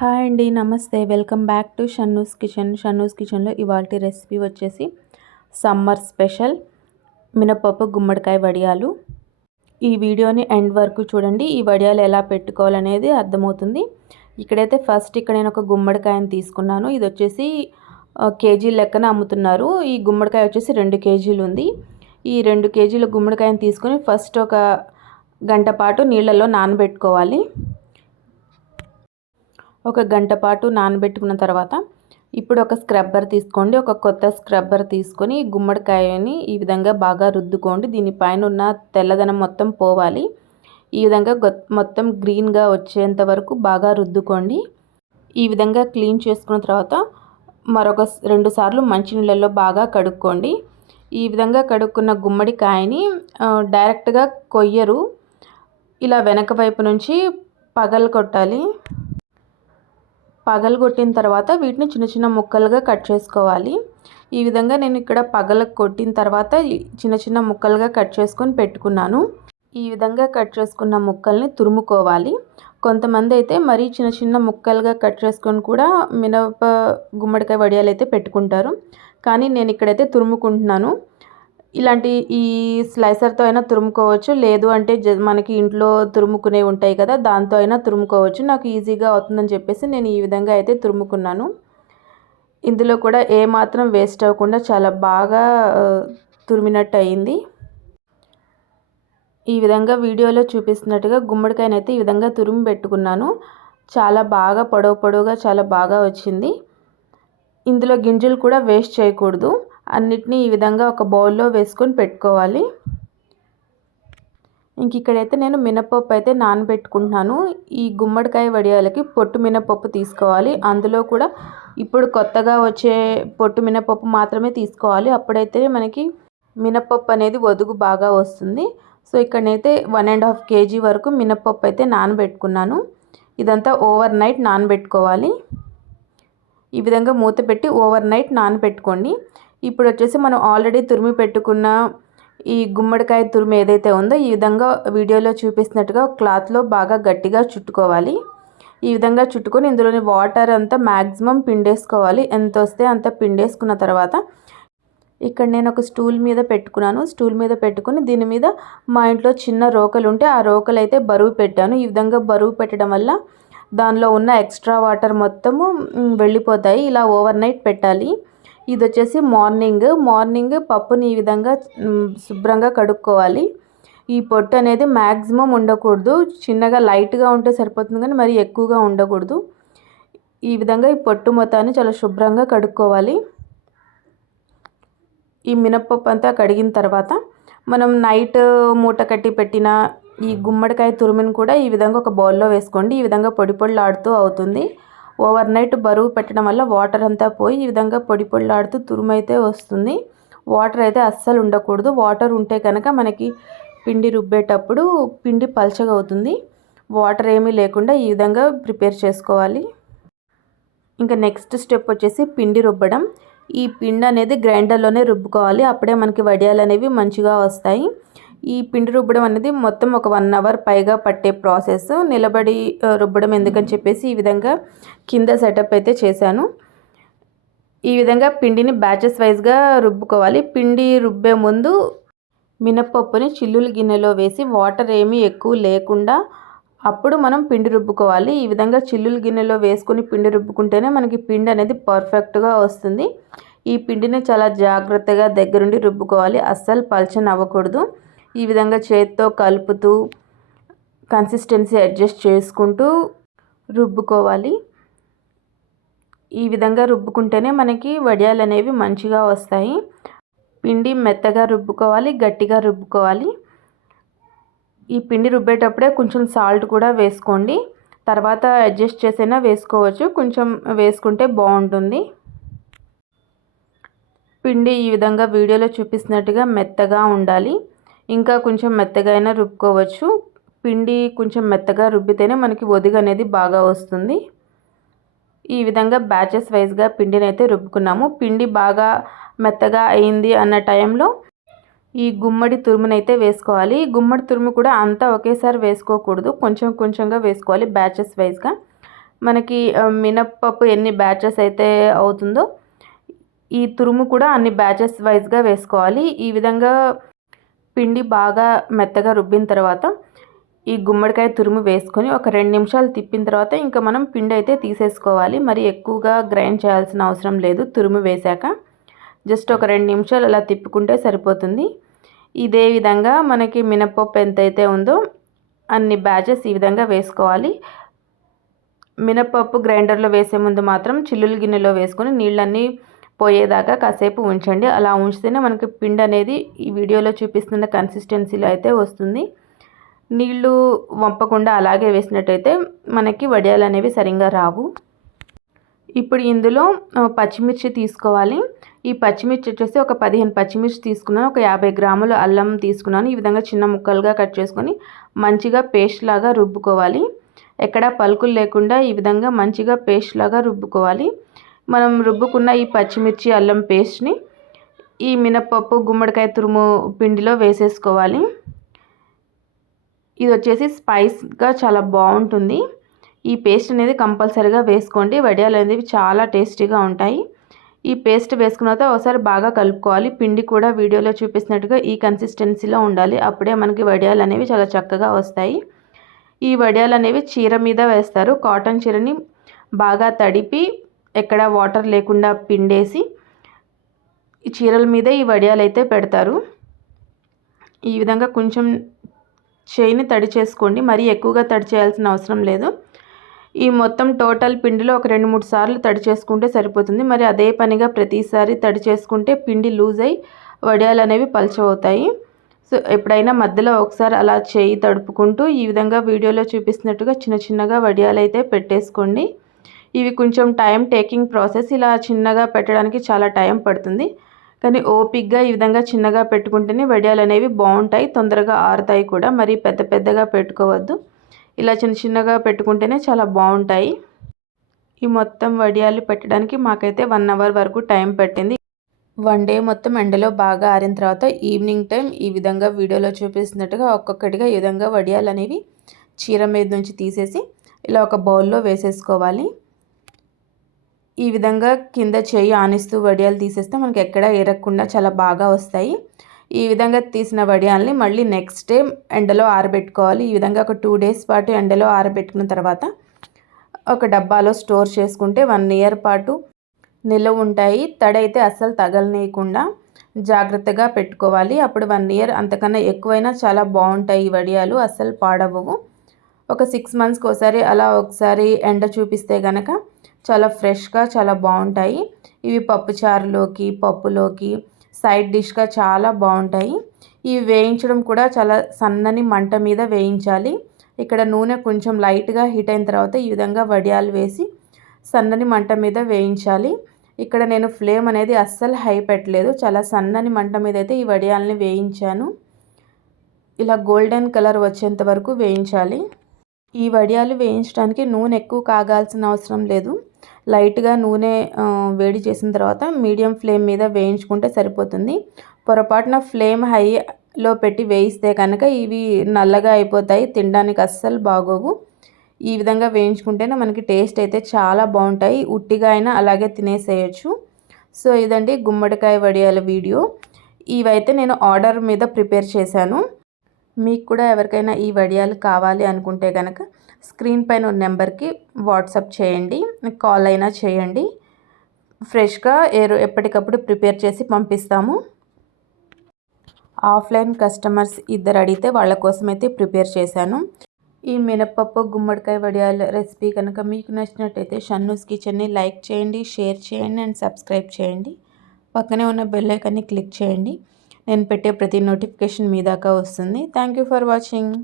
Hi అండి నమస్తే. Welcome back to Shannu's kitchen. Shannu's కిచెన్లో ఇవాళ రెసిపీ వచ్చేసి సమ్మర్ స్పెషల్ మినపప్పు గుమ్మడికాయ వడియాలు. ఈ వీడియోని ఎండ్ వరకు చూడండి. ఈ వడియాలు ఎలా పెట్టుకోవాలనేది అర్థమవుతుంది. ఇక్కడైతే ఫస్ట్ ఇక్కడ నేను ఒక గుమ్మడికాయని తీసుకున్నాను. ఇది వచ్చేసి కేజీ లెక్కన అమ్ముతున్నారు. ఈ గుమ్మడికాయ వచ్చేసి రెండు కేజీలు ఉంది. ఈ రెండు కేజీల గుమ్మడికాయని తీసుకొని ఫస్ట్ ఒక గంట పాటు నీళ్ళల్లో నానబెట్టుకోవాలి. ఒక గంట పాటు నానబెట్టుకున్న తర్వాత ఇప్పుడు ఒక స్క్రబ్బర్ తీసుకోండి. ఒక కొత్త స్క్రబ్బర్ తీసుకొని గుమ్మడికాయని ఈ విధంగా బాగా రుద్దుకోండి. దీనిపైన ఉన్న తెల్లదనం మొత్తం పోవాలి. ఈ విధంగా మొత్తం గ్రీన్గా వచ్చేంత వరకు బాగా రుద్దుకోండి. ఈ విధంగా క్లీన్ చేసుకున్న తర్వాత మరొక రెండు సార్లు మంచినీళ్ళల్లో బాగా కడుక్కోండి. ఈ విధంగా కడుక్కున్న గుమ్మడికాయని డైరెక్ట్గా కొయ్యరు. ఇలా వెనక వైపు నుంచి పగలు కొట్టాలి పగలగొట్టిన తర్వాత వీటిని చిన్న చిన్న ముక్కలుగా కట్ చేసుకోవాలి. ఈ విధంగా నేను ఇక్కడ పగల కొట్టిన తర్వాత చిన్న చిన్న ముక్కలుగా కట్ చేసుకొని పెట్టుకున్నాను. ఈ విధంగా కట్ చేసుకున్న ముక్కల్ని తురుముకోవాలి. కొంతమంది అయితే మరీ చిన్న చిన్న ముక్కలుగా కట్ చేసుకొని కూడా మినప గుమ్మడికాయ వడియాలు అయితే పెట్టుకుంటారు. కానీ నేను ఇక్కడైతే తురుముకుంటున్నాను. ఇలాంటి ఈ స్లైసర్తో అయినా తురుముకోవచ్చు. లేదు అంటే మనకి ఇంట్లో తురుముకునే ఉంటాయి కదా దాంతో అయినా తురుముకోవచ్చు. నాకు ఈజీగా అవుతుందని చెప్పేసి నేను ఈ విధంగా అయితే తురుముకున్నాను. ఇందులో కూడా ఏ మాత్రం వేస్ట్ అవ్వకుండా చాలా బాగా తురిమినట్టు అయింది ఈ విధంగా వీడియోలో చూపిస్తున్నట్టుగా గుమ్మడికాయనైతే ఈ విధంగా తురిమి పెట్టుకున్నాను. చాలా బాగా పొడవు పొడవుగా చాలా బాగా వచ్చింది. ఇందులో గింజలు కూడా వేస్ట్ చేయకూడదు. అన్నిటినీ ఈ విధంగా ఒక బౌల్లో వేసుకొని పెట్టుకోవాలి. ఇంక ఇక్కడైతే నేను మినపప్పు అయితే నానబెట్టుకుంటున్నాను. ఈ గుమ్మడికాయ వడియాలకి పొట్టు మినపప్పు తీసుకోవాలి. అందులో కూడా ఇప్పుడు కొత్తగా వచ్చే పొట్టు మినపప్పు మాత్రమే తీసుకోవాలి. అప్పుడైతే మనకి మినపప్పు అనేది వదుగు బాగా వస్తుంది. సో ఇక్కడనైతే వన్ అండ్ హాఫ్ కేజీ వరకు మినపప్పు అయితే నానబెట్టుకున్నాను. ఇదంతా ఓవర్ నైట్ నానబెట్టుకోవాలి. ఈ విధంగా మూత పెట్టి ఓవర్ నైట్ నానబెట్టుకోండి. ఇప్పుడు వచ్చేసి మనం ఆల్రెడీ తురిమి పెట్టుకున్న ఈ గుమ్మడికాయ తురిమి ఏదైతే ఉందో ఈ విధంగా వీడియోలో చూపిస్తున్నట్టుగా క్లాత్లో బాగా గట్టిగా చుట్టుకోవాలి. ఈ విధంగా చుట్టుకొని ఇందులోని వాటర్ అంతా మ్యాక్సిమం పిండేసుకోవాలి. ఎంత వస్తే అంత పిండేసుకున్న తర్వాత ఇక్కడ నేను ఒక స్టూల్ మీద పెట్టుకున్నాను. స్టూల్ మీద పెట్టుకుని దీని మీద మా ఇంట్లో చిన్న రోకలు ఉంటే ఆ రోకలు అయితే బరువు పెట్టాను. ఈ విధంగా బరువు పెట్టడం వల్ల దానిలో ఉన్న ఎక్స్ట్రా వాటర్ మొత్తము వెళ్ళిపోతాయి. ఇలా ఓవర్ నైట్ పెట్టాలి. ఇది వచ్చేసి మార్నింగ్. మార్నింగ్ పప్పుని ఈ విధంగా శుభ్రంగా కడుక్కోవాలి. ఈ పొట్టు అనేది మ్యాక్సిమం ఉండకూడదు. చిన్నగా లైట్గా ఉంటే సరిపోతుంది కానీ మరి ఎక్కువగా ఉండకూడదు. ఈ విధంగా ఈ పొట్టు మొత్తాన్ని చాలా శుభ్రంగా కడుక్కోవాలి. ఈ మినప్పప్పు అంతా కడిగిన తర్వాత మనం నైట్ మూట కట్టి పెట్టిన ఈ గుమ్మడికాయ తురుమిని కూడా ఈ విధంగా ఒక బౌల్లో వేసుకోండి. ఈ విధంగా పొడి పొడిలాడుతూ అవుతుంది. ఓవర్ నైట్ బరువు పెట్టడం వల్ల వాటర్ అంతా పోయి ఈ విధంగా పొడి పొడిలాడుతూ తురుమైతే వస్తుంది. వాటర్ అయితే అస్సలు ఉండకూడదు. వాటర్ ఉంటే కనుక మనకి పిండి రుబ్బేటప్పుడు పిండి పల్చగా అవుతుంది. వాటర్ ఏమీ లేకుండా ఈ విధంగా ప్రిపేర్ చేసుకోవాలి. ఇంకా నెక్స్ట్ స్టెప్ వచ్చేసి పిండి రుబ్బడం. ఈ పిండి అనేది గ్రైండర్లోనే రుబ్బుకోవాలి. అప్పుడే మనకి వడియాలు అనేవి మంచిగా వస్తాయి. ఈ పిండి రుబ్బడం అనేది మొత్తం ఒక వన్ అవర్ పైగా పట్టే ప్రాసెస్. నిలబడి రుబ్బడం ఎందుకని చెప్పేసి ఈ విధంగా కింద సెటప్ అయితే చేశాను. ఈ విధంగా పిండిని బ్యాచెస్ వైజ్గా రుబ్బుకోవాలి. పిండి రుబ్బే ముందు మినప్పప్పుని చిల్లులు గిన్నెలో వేసి వాటర్ ఏమీ ఎక్కువ లేకుండా అప్పుడు మనం పిండి రుబ్బుకోవాలి. ఈ విధంగా చిల్లులు గిన్నెలో వేసుకుని పిండి రుబ్బుకుంటేనే మనకి పిండి అనేది పర్ఫెక్ట్గా వస్తుంది. ఈ పిండిని చాలా జాగ్రత్తగా దగ్గరుండి రుబ్బుకోవాలి. అస్సలు పల్చని అవ్వకూడదు ఈ విధంగా చేతితో కలుపుతూ కన్సిస్టెన్సీ అడ్జస్ట్ చేసుకుంటూ రుబ్బుకోవాలి. ఈ విధంగా రుబ్బుకుంటేనే మనకి వడియాలు అనేవి మంచిగా వస్తాయి. పిండి మెత్తగా రుబ్బుకోవాలి గట్టిగా రుబ్బుకోవాలి. ఈ పిండి రుబ్బేటప్పుడే కొంచెం సాల్ట్ కూడా వేసుకోండి. తర్వాత అడ్జస్ట్ చేసైనా వేసుకోవచ్చు. కొంచెం వేసుకుంటే బాగుంటుంది. పిండి ఈ విధంగా వీడియోలో చూపిస్తున్నట్టుగా మెత్తగా ఉండాలి. ఇంకా కొంచెం మెత్తగా అయినా రుబ్బుకోవచ్చు. పిండి కొంచెం మెత్తగా రుబ్బితేనే మనకి ఒదిగ అనేది బాగా వస్తుంది. ఈ విధంగా బ్యాచెస్ వైజ్గా పిండిని అయితే రుబ్బుకున్నాము. పిండి బాగా మెత్తగా అయింది అన్న టైంలో ఈ గుమ్మడి తురుమునైతే వేసుకోవాలి. ఈ గుమ్మడి తురుము కూడా అంతా ఒకేసారి వేసుకోకూడదు. కొంచెం కొంచెంగా వేసుకోవాలి బ్యాచెస్ వైజ్గా మనకి మినప్పప్పు ఎన్ని బ్యాచెస్ అయితే అవుతుందో ఈ తురుము కూడా అన్ని బ్యాచెస్ వైజ్గా వేసుకోవాలి. ఈ విధంగా పిండి బాగా మెత్తగా రుబ్బిన తర్వాత ఈ గుమ్మడికాయ తురుము వేసుకొని ఒక రెండు నిమిషాలు తిప్పిన తర్వాత ఇంకా మనం పిండి అయితే తీసేసుకోవాలి. మరి ఎక్కువగా గ్రైండ్ చేయాల్సిన అవసరం లేదు. తురుము వేశాక జస్ట్ ఒక రెండు నిమిషాలు అలా తిప్పుకుంటే సరిపోతుంది. ఇదే విధంగా మనకి మినపప్పు ఎంతైతే ఉందో అన్ని బ్యాచెస్ ఈ విధంగా వేసుకోవాలి. మినపప్పు గ్రైండర్లో వేసే ముందు మాత్రం చిల్లుల గిన్నెలో వేసుకొని నీళ్ళన్నీ పోయేదాకా కాసేపు ఉంచండి. అలా ఉంచితేనే మనకి పిండి అనేది ఈ వీడియోలో చూపిస్తున్న కన్సిస్టెన్సీలో అయితే వస్తుంది. నీళ్ళు వంపకుండా అలాగే వేసినట్టయితే మనకి వడియాలు అనేవి సరిగ్గా రావు. ఇప్పుడు ఇందులో పచ్చిమిర్చి తీసుకోవాలి. ఈ పచ్చిమిర్చి వచ్చేసి ఒక పదిహేను పచ్చిమిర్చి తీసుకున్నాను. ఒక యాభై గ్రాములు అల్లం తీసుకున్నాను. ఈ విధంగా చిన్న ముక్కలుగా కట్ చేసుకొని మంచిగా పేస్ట్ లాగా రుబ్బుకోవాలి. ఎక్కడ పలుకులు లేకుండా ఈ విధంగా మంచిగా పేస్ట్ లాగా రుబ్బుకోవాలి. మనం రుబ్బుకున్న ఈ పచ్చిమిర్చి అల్లం పేస్ట్ని ఈ మినపప్పు గుమ్మడికాయ తురుము పిండిలో వేసేసుకోవాలి. ఇది వచ్చేసి స్పైస్గా చాలా బాగుంటుంది. ఈ పేస్ట్ అనేది కంపల్సరీగా వేసుకోండి. వడియాలు అనేవి చాలా టేస్టీగా ఉంటాయి. ఈ పేస్ట్ వేసుకున్న తర్వాత ఒకసారి బాగా కలుపుకోవాలి. పిండి కూడా వీడియోలో చూపిస్తున్నట్టుగా ఈ కన్సిస్టెన్సీలో ఉండాలి. అప్పుడే మనకి వడియాలు అనేవి చాలా చక్కగా వస్తాయి. ఈ వడియాలు అనేవి చీర మీద వేస్తారు. కాటన్ చీరని బాగా తడిపి ఎక్కడ వాటర్ లేకుండా పిండేసి ఈ చీరల మీదే ఈ వడియాలు అయితే పెడతారు. ఈ విధంగా కొంచెం చేయిని తడి చేసుకోండి. మరీ ఎక్కువగా తడి చేయాల్సిన అవసరం లేదు. ఈ మొత్తం టోటల్ పిండిలో ఒక రెండు మూడు సార్లు తడి చేసుకుంటే సరిపోతుంది. మరి అదే పనిగా ప్రతిసారి తడి చేసుకుంటే పిండి లూజ్ అయ్యి వడియాలు అనేవి పలుచవుతాయి సో ఎప్పుడైనా మధ్యలో ఒకసారి అలా చేయి తడుపుకుంటూ ఈ విధంగా వీడియోలో చూపిస్తున్నట్టుగా చిన్న చిన్నగా వడియాలు అయితే పెట్టేసుకోండి. ఇవి కొంచెం టైం టేకింగ్ ప్రాసెస్ ఇలా చిన్నగా పెట్టడానికి చాలా టైం పడుతుంది. కానీ ఓపిక్గా ఈ విధంగా చిన్నగా పెట్టుకుంటేనే వడియాలు అనేవి బాగుంటాయి తొందరగా ఆరుతాయి కూడా. మరి పెద్ద పెద్దగా పెట్టుకోవద్దు. ఇలా చిన్న చిన్నగా పెట్టుకుంటేనే చాలా బాగుంటాయి. ఈ మొత్తం వడియాలు పెట్టడానికి మాకైతే వన్ అవర్ వరకు టైం పట్టింది. వన్ డే మొత్తం ఎండలో బాగా ఆరిన తర్వాత ఈవినింగ్ టైం ఈ విధంగా వీడియోలో చూపిస్తున్నట్టుగా ఒక్కొక్కటిగా ఈ విధంగా వడియాలు అనేవి చీర మీద నుంచి తీసేసి ఇలా ఒక బౌల్లో వేసేసుకోవాలి. ఈ విధంగా కింద చేయి ఆనిస్తూ వడియాలు తీసేస్తే మనకి ఎక్కడ ఎరగకుండా చాలా బాగా వస్తాయి. ఈ విధంగా తీసిన వడియాల్ని మళ్ళీ నెక్స్ట్ డే ఎండలో ఆరబెట్టుకోవాలి. ఈ విధంగా ఒక టూ డేస్ పాటు ఎండలో ఆరబెట్టుకున్న తర్వాత ఒక డబ్బాలో స్టోర్ చేసుకుంటే వన్ ఇయర్ పాటు నిల్వ ఉంటాయి. తడైతే అస్సలు తగలనీయకుండా జాగ్రత్తగా పెట్టుకోవాలి. అప్పుడు వన్ ఇయర్ అంతకన్నా ఎక్కువైనా చాలా బాగుంటాయి ఈ వడియాలు అస్సలు పాడవవు ఒక సిక్స్ మంత్స్కి ఒకసారి అలా ఒకసారి ఎండ చూపిస్తే గనక చాలా ఫ్రెష్గా చాలా బాగుంటాయి. ఇవి పప్పుచారులోకి పప్పులోకి సైడ్ డిష్గా చాలా బాగుంటాయి. ఇవి వేయించడం కూడా చాలా సన్నని మంట మీద వేయించాలి. ఇక్కడ నూనె కొంచెం లైట్గా హీట్ అయిన తర్వాత ఈ విధంగా వడియాలు వేసి సన్నని మంట మీద వేయించాలి. ఇక్కడ నేను ఫ్లేమ్ అనేది అస్సలు హై పెట్టలేదు. చాలా సన్నని మంట మీద అయితే ఈ వడియాలని వేయించాను. ఇలా గోల్డెన్ కలర్ వచ్చేంత వరకు వేయించాలి. ఈ వడియాలు వేయించడానికి నూనె ఎక్కువ కాగాల్సిన అవసరం లేదు. లైట్గా నూనె వేడి చేసిన తర్వాత మీడియం ఫ్లేమ్ మీద వేయించుకుంటే సరిపోతుంది. పొరపాటున ఫ్లేమ్ హైలో పెట్టి వేయిస్తే కనుక ఇవి నల్లగా అయిపోతాయి తినడానికి అస్సలు బాగోవు. ఈ విధంగా వేయించుకుంటేనే మనకి టేస్ట్ అయితే చాలా బాగుంటాయి. ఉట్టిగా అయినా అలాగే తినేసేయచ్చు. సో ఇదండి గుమ్మడికాయ వడియాల వీడియో. ఇవైతే నేను ఆర్డర్ మీద ప్రిపేర్ చేశాను. మీకు కూడా ఎవరికైనా ఈ వడియాలు కావాలి అనుకుంటే కనుక స్క్రీన్ పైన ఉన్న నెంబర్కి వాట్సాప్ చేయండి కాల్ అయినా చేయండి. ఫ్రెష్గా ఏరు ఎప్పటికప్పుడు ప్రిపేర్ చేసి పంపిస్తాము. ఆఫ్లైన్ కస్టమర్స్ ఇద్దరు అడిగితే వాళ్ళ కోసం అయితే ప్రిపేర్ చేశాను. ఈ మినప్పప్పు గుమ్మడికాయ వడియాల రెసిపీ కనుక మీకు నచ్చినట్టయితే షన్నూస్ కిచెన్ని లైక్ చేయండి షేర్ చేయండి అండ్ సబ్స్క్రైబ్ చేయండి. పక్కనే ఉన్న బెల్ ఐకాన్ని క్లిక్ చేయండి. నేను పెట్టే ప్రతి నోటిఫికేషన్ మీ దాకా వస్తుంది. Thank you for watching.